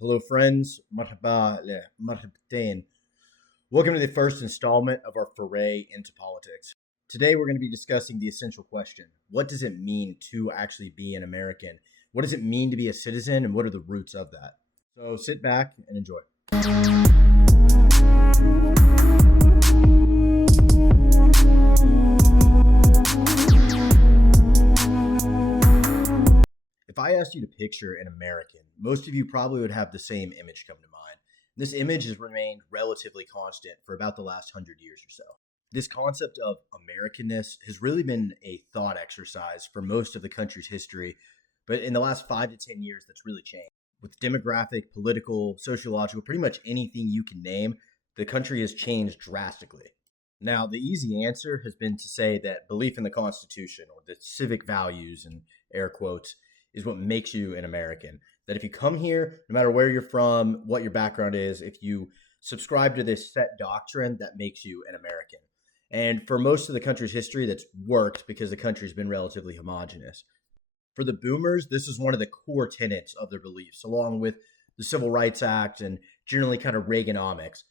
Hello, friends. Marhabatain. Welcome to the first installment of our foray into politics. Today, we're going to be discussing the essential question: what does it mean to actually be an American? What does it mean to be a citizen, and what are the roots of that? So sit back and enjoy. If I asked you to picture an American, most of you probably would have the same image come to mind. This image has remained relatively constant for about the last 100 years or so. This concept of Americanness has really been a thought exercise for most of the country's history, but in the last 5 to 10 years, that's really changed. With demographic, political, sociological, pretty much anything you can name, the country has changed drastically. Now, the easy answer has been to say that belief in the Constitution or the civic values, and air quotes, is what makes you an American. That if you come here, no matter where you're from, what your background is, if you subscribe to this set doctrine, that makes you an American. And for most of the country's history, that's worked because the country's been relatively homogenous. For the boomers, this is one of the core tenets of their beliefs, along with the Civil Rights Act and generally kind of Reaganomics.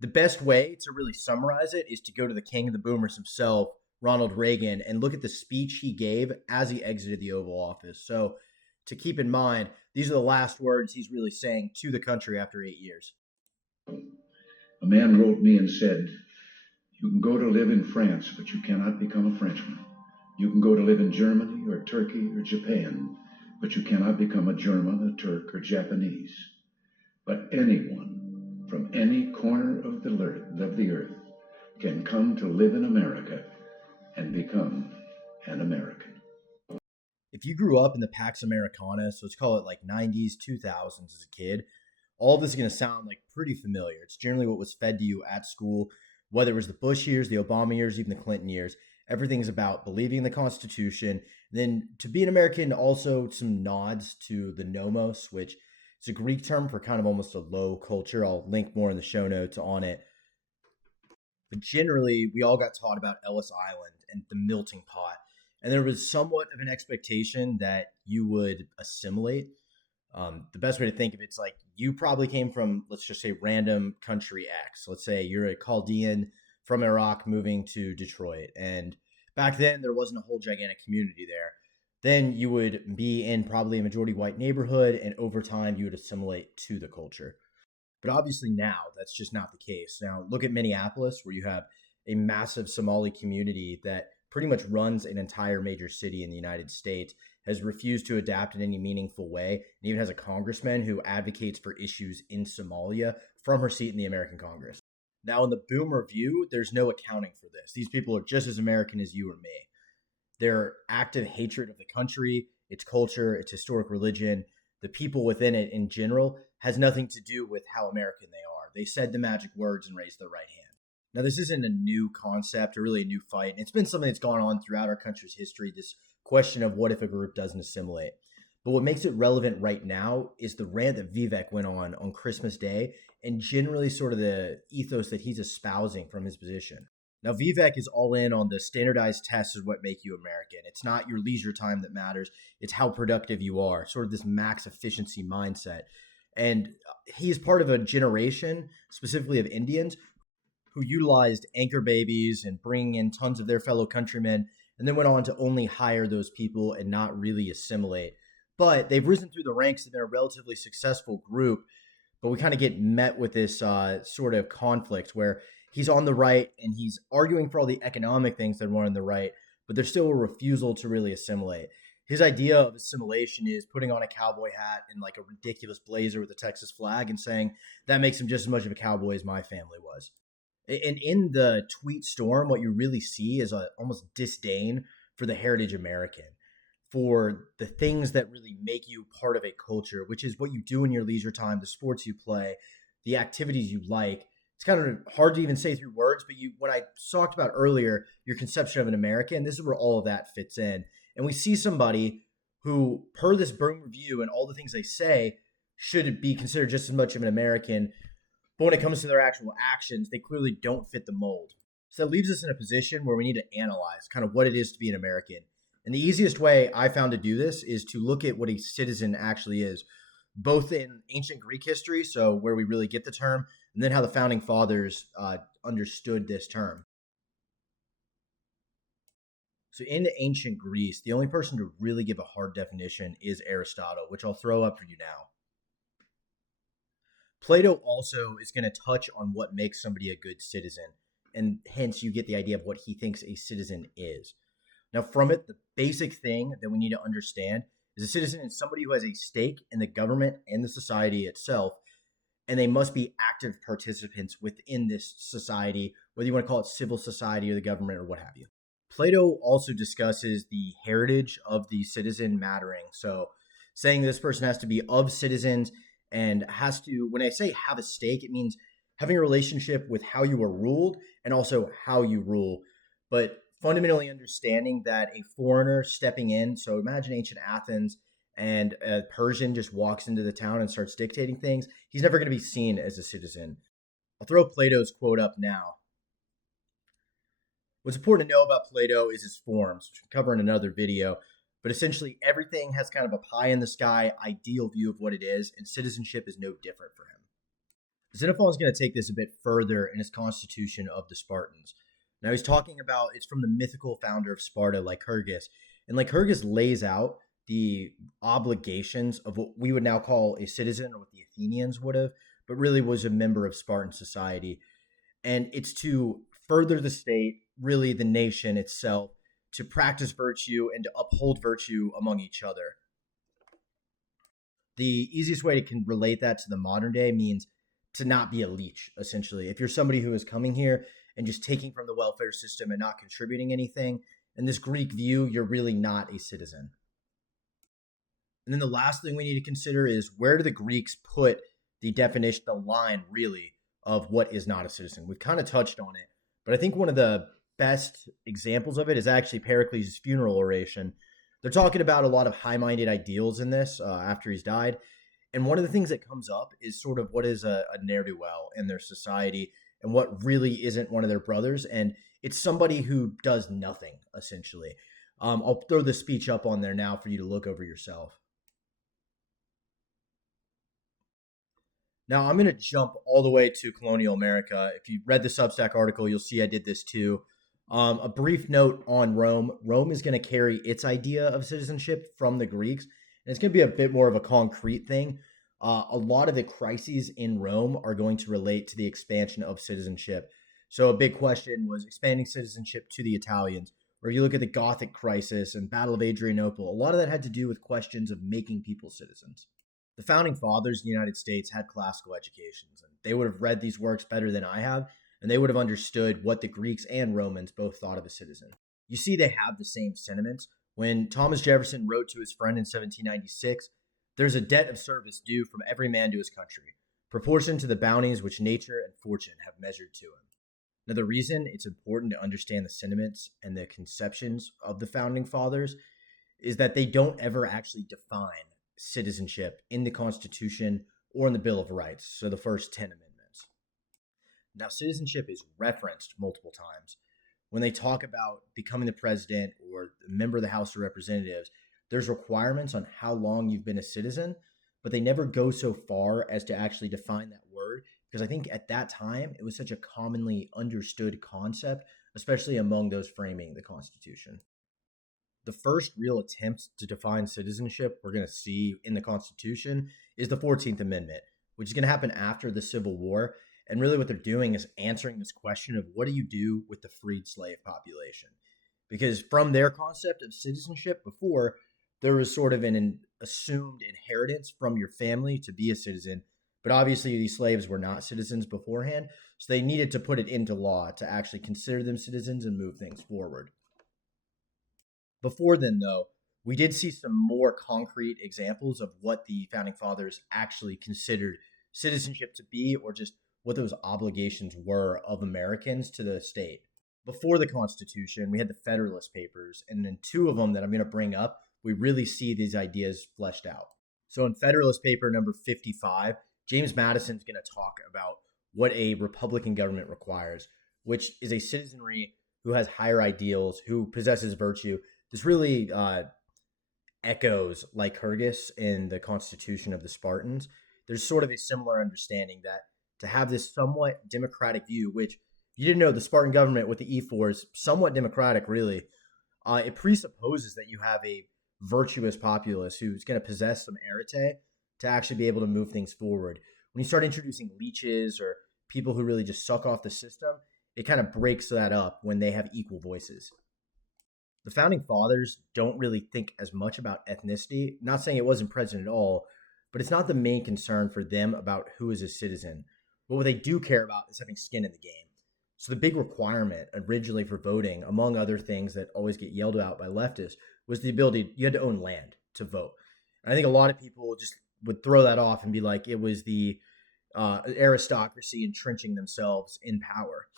The best way to really summarize it is to go to the king of the boomers himself, Ronald Reagan, and look at the speech he gave as he exited the Oval Office. So to keep in mind, these are the last words he's really saying to the country after 8 years. A man wrote me and said, "You can go to live in France, but you cannot become a Frenchman. You can go to live in Germany or Turkey or Japan, but you cannot become a German, a Turk, or Japanese. But anyone from any corner of the earth can come to live in America and become an American." If you grew up in the Pax Americana, so let's call it like 90s, 2000s as a kid, all of this is going to sound like pretty familiar. It's generally what was fed to you at school, whether it was the Bush years, the Obama years, even the Clinton years. Everything's about believing in the Constitution. And then to be an American, also some nods to the nomos, which is a Greek term for kind of almost a low culture. I'll link more in the show notes on it. But generally, we all got taught about Ellis Island and the melting pot. And there was somewhat of an expectation that you would assimilate. The best way to think of it's like you probably came from, let's just say, random country X. Let's say you're a Chaldean from Iraq moving to Detroit. And back then, there wasn't a whole gigantic community there. Then you would be in probably a majority white neighborhood, and over time, you would assimilate to the culture. But obviously now, that's just not the case. Now, look at Minneapolis, where you have a massive Somali community that pretty much runs an entire major city in the United States, has refused to adapt in any meaningful way, and even has a congressman who advocates for issues in Somalia from her seat in the American Congress. Now, in the boomer view, there's no accounting for this. These people are just as American as you or me. Their active hatred of the country, its culture, its historic religion, the people within it in general, has nothing to do with how American they are. They said the magic words and raised their right hand. Now, this isn't a new concept or really a new fight. It's been something that's gone on throughout our country's history, this question of what if a group doesn't assimilate. But what makes it relevant right now is the rant that Vivek went on Christmas Day and generally sort of the ethos that he's espousing from his position. Now, Vivek is all in on the standardized tests is what make you American. It's not your leisure time that matters. It's how productive you are, sort of this max efficiency mindset. And he's part of a generation, specifically of Indians, who utilized anchor babies and bringing in tons of their fellow countrymen, and then went on to only hire those people and not really assimilate. But they've risen through the ranks and they're a relatively successful group, but we kind of get met with this sort of conflict where he's on the right and he's arguing for all the economic things that are on the right, but there's still a refusal to really assimilate. His idea of assimilation is putting on a cowboy hat and like a ridiculous blazer with a Texas flag and saying that makes him just as much of a cowboy as my family was. And in the tweet storm, what you really see is a almost disdain for the heritage American, for the things that really make you part of a culture, which is what you do in your leisure time, the sports you play, the activities you like. It's kind of hard to even say through words, but what I talked about earlier, your conception of an American, this is where all of that fits in. And we see somebody who, per this Burn Review and all the things they say, should be considered just as much of an American. But when it comes to their actual actions, they clearly don't fit the mold. So that leaves us in a position where we need to analyze kind of what it is to be an American. And the easiest way I found to do this is to look at what a citizen actually is. both in ancient Greek history, so where we really get the term, and then how the founding fathers understood this term. So in ancient Greece, the only person to really give a hard definition is Aristotle, which I'll throw up for you now. Plato also is going to touch on what makes somebody a good citizen, and hence you get the idea of what he thinks a citizen is. Now, from it, the basic thing that we need to understand is a citizen is somebody who has a stake in the government and the society itself, and they must be active participants within this society, whether you want to call it civil society or the government or what have you. Plato also discusses the heritage of the citizen mattering. So, saying this person has to be of citizens and has to, when I say have a stake, it means having a relationship with how you are ruled and also how you rule. But fundamentally understanding that a foreigner stepping in, so imagine ancient Athens and a Persian just walks into the town and starts dictating things, he's never going to be seen as a citizen. I'll throw Plato's quote up now. What's important to know about Plato is his forms, which we'll cover in another video. But essentially, everything has kind of a pie in the sky, ideal view of what it is, and citizenship is no different for him. Xenophon is going to take this a bit further in his Constitution of the Spartans. Now, he's talking about, it's from the mythical founder of Sparta, Lycurgus. And Lycurgus lays out the obligations of what we would now call a citizen, or what the Athenians would have, but really was a member of Spartan society. And it's to further the state, really the nation itself, to practice virtue and to uphold virtue among each other. The easiest way to relate that to the modern day means to not be a leech, essentially. If you're somebody who is coming here and just taking from the welfare system and not contributing anything, in this Greek view, you're really not a citizen. And then the last thing we need to consider is, where do the Greeks put the definition, the line really, of what is not a citizen? We've kind of touched on it, but I think one of the best examples of it is actually Pericles' funeral oration. They're talking about a lot of high-minded ideals in this after he's died. And one of the things that comes up is sort of what is a ne'er-do-well in their society and what really isn't one of their brothers. And it's somebody who does nothing, essentially. I'll throw the speech up on there now for you to look over yourself. Now, I'm going to jump all the way to colonial America. If you read the Substack article, you'll see I did this too. A brief note on Rome. Rome is going to carry its idea of citizenship from the Greeks, and it's going to be a bit more of a concrete thing. A lot of the crises in Rome are going to relate to the expansion of citizenship. So a big question was expanding citizenship to the Italians. Or if you look at the Gothic crisis and Battle of Adrianople, a lot of that had to do with questions of making people citizens. The founding fathers of the United States had classical educations, and they would have read these works better than I have, and they would have understood what the Greeks and Romans both thought of a citizen. You see, they have the same sentiments. When Thomas Jefferson wrote to his friend in 1796, "There's a debt of service due from every man to his country, proportioned to the bounties which nature and fortune have measured to him." Now, the reason it's important to understand the sentiments and the conceptions of the founding fathers is that they don't ever actually define citizenship in the Constitution or in the Bill of Rights, so the first 10 amendments. Now, citizenship is referenced multiple times. When they talk about becoming the president or a member of the House of Representatives, there's requirements on how long you've been a citizen, but they never go so far as to actually define that word, because I think at that time, it was such a commonly understood concept, especially among those framing the Constitution. The first real attempt to define citizenship we're going to see in the Constitution is the 14th Amendment, which is going to happen after the Civil War. And really what they're doing is answering this question of, what do you do with the freed slave population? Because from their concept of citizenship before, there was sort of an assumed inheritance from your family to be a citizen. But obviously these slaves were not citizens beforehand, so they needed to put it into law to actually consider them citizens and move things forward. Before then, though, we did see some more concrete examples of what the founding fathers actually considered citizenship to be, or just what those obligations were of Americans to the state. Before the Constitution, we had the Federalist Papers, and in two of them that I'm going to bring up, we really see these ideas fleshed out. So in Federalist Paper number 55, James Madison is going to talk about what a Republican government requires, which is a citizenry who has higher ideals, who possesses virtue. This really echoes Lycurgus in the Constitution of the Spartans. There's sort of a similar understanding that to have this somewhat democratic view, which you didn't know the Spartan government with the E4 is somewhat democratic, really. It presupposes that you have a virtuous populace who's going to possess some arete to actually be able to move things forward. When you start introducing leeches or people who really just suck off the system, it kind of breaks that up when they have equal voices. The founding fathers don't really think as much about ethnicity. Not saying it wasn't present at all, but it's not the main concern for them about who is a citizen. But what they do care about is having skin in the game. So the big requirement originally for voting, among other things that always get yelled about by leftists, was the ability, you had to own land to vote. And I think a lot of people just would throw that off and be like, it was the aristocracy entrenching themselves in power.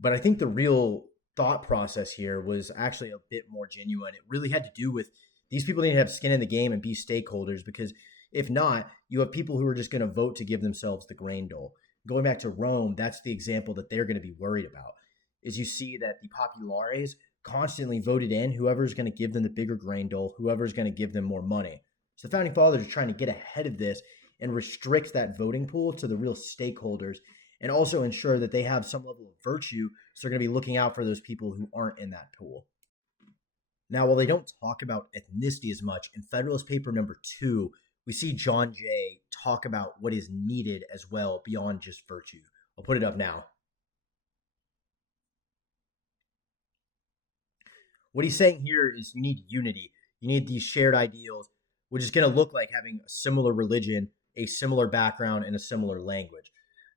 But I think the real thought process here was actually a bit more genuine. It really had to do with these people need to have skin in the game and be stakeholders, because if not, you have people who are just going to vote to give themselves the grain dole. Going back to Rome, that's the example that they're going to be worried about, is you see that the populares constantly voted in whoever's going to give them the bigger grain dole, whoever's going to give them more money. So the founding fathers are trying to get ahead of this and restrict that voting pool to the real stakeholders, and also ensure that they have some level of virtue, so they're going to be looking out for those people who aren't in that pool. Now, while they don't talk about ethnicity as much, in Federalist Paper number 2, we see John Jay talk about what is needed as well beyond just virtue. I'll put it up now. What he's saying here is you need unity. You need these shared ideals, which is going to look like having a similar religion, a similar background, and a similar language.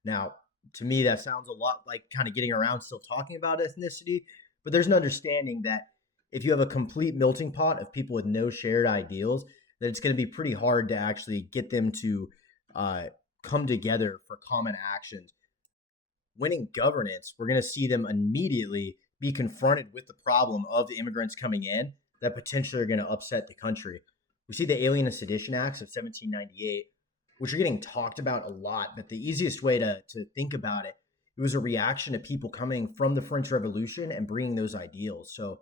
Now, to me, that sounds a lot like kind of getting around still talking about ethnicity, but there's an understanding that if you have a complete melting pot of people with no shared ideals, that it's going to be pretty hard to actually get them to come together for common actions. Winning governance, we're going to see them immediately be confronted with the problem of the immigrants coming in that potentially are going to upset the country. We see the Alien and Sedition Acts of 1798, which are getting talked about a lot, but the easiest way to think about it, it was a reaction to people coming from the French Revolution and bringing those ideals. So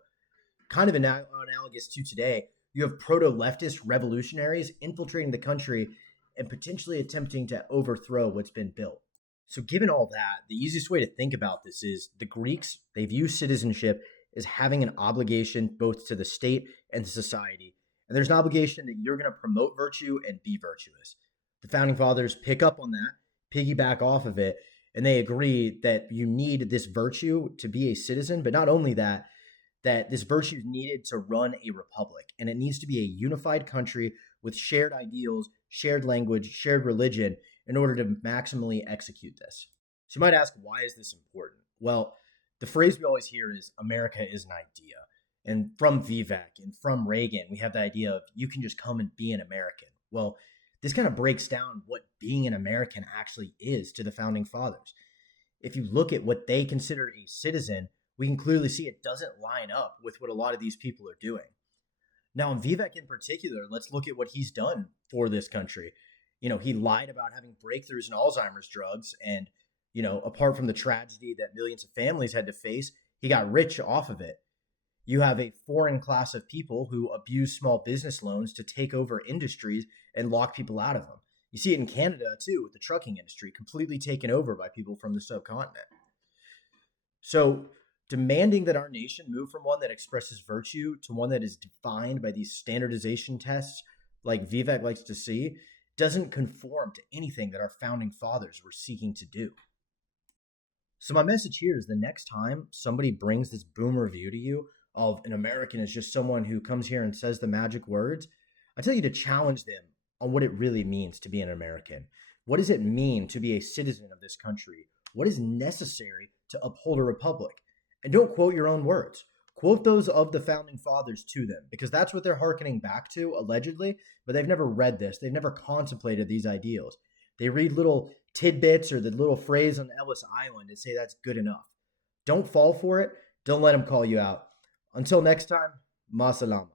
kind of analogous to today, you have proto-leftist revolutionaries infiltrating the country and potentially attempting to overthrow what's been built. So given all that, the easiest way to think about this is the Greeks, they view citizenship as having an obligation both to the state and to society. And there's an obligation that you're going to promote virtue and be virtuous. The founding fathers pick up on that, piggyback off of it, and they agree that you need this virtue to be a citizen, but not only that, that this virtue is needed to run a republic, and it needs to be a unified country with shared ideals, shared language, shared religion in order to maximally execute this. So you might ask, why is this important? Well, the phrase we always hear is America is an idea. And from Vivek and from Reagan, we have the idea of you can just come and be an American. Well, this kind of breaks down what being an American actually is to the founding fathers. If you look at what they consider a citizen, we can clearly see it doesn't line up with what a lot of these people are doing. Now, in Vivek in particular, let's look at what he's done for this country. He lied about having breakthroughs in Alzheimer's drugs, and, apart from the tragedy that millions of families had to face, he got rich off of it. You have a foreign class of people who abuse small business loans to take over industries and lock people out of them. You see it in Canada, too, with the trucking industry completely taken over by people from the subcontinent. So demanding that our nation move from one that expresses virtue to one that is defined by these standardization tests, like Vivek likes to see, doesn't conform to anything that our founding fathers were seeking to do. So my message here is the next time somebody brings this boomer view to you of an American as just someone who comes here and says the magic words, I tell you to challenge them on what it really means to be an American. What does it mean to be a citizen of this country? What is necessary to uphold a republic? And don't quote your own words. Quote those of the founding fathers to them, because that's what they're hearkening back to, allegedly, but they've never read this. They've never contemplated these ideals. They read little tidbits or the little phrase on Ellis Island and say that's good enough. Don't fall for it. Don't let them call you out. Until next time, ma salama.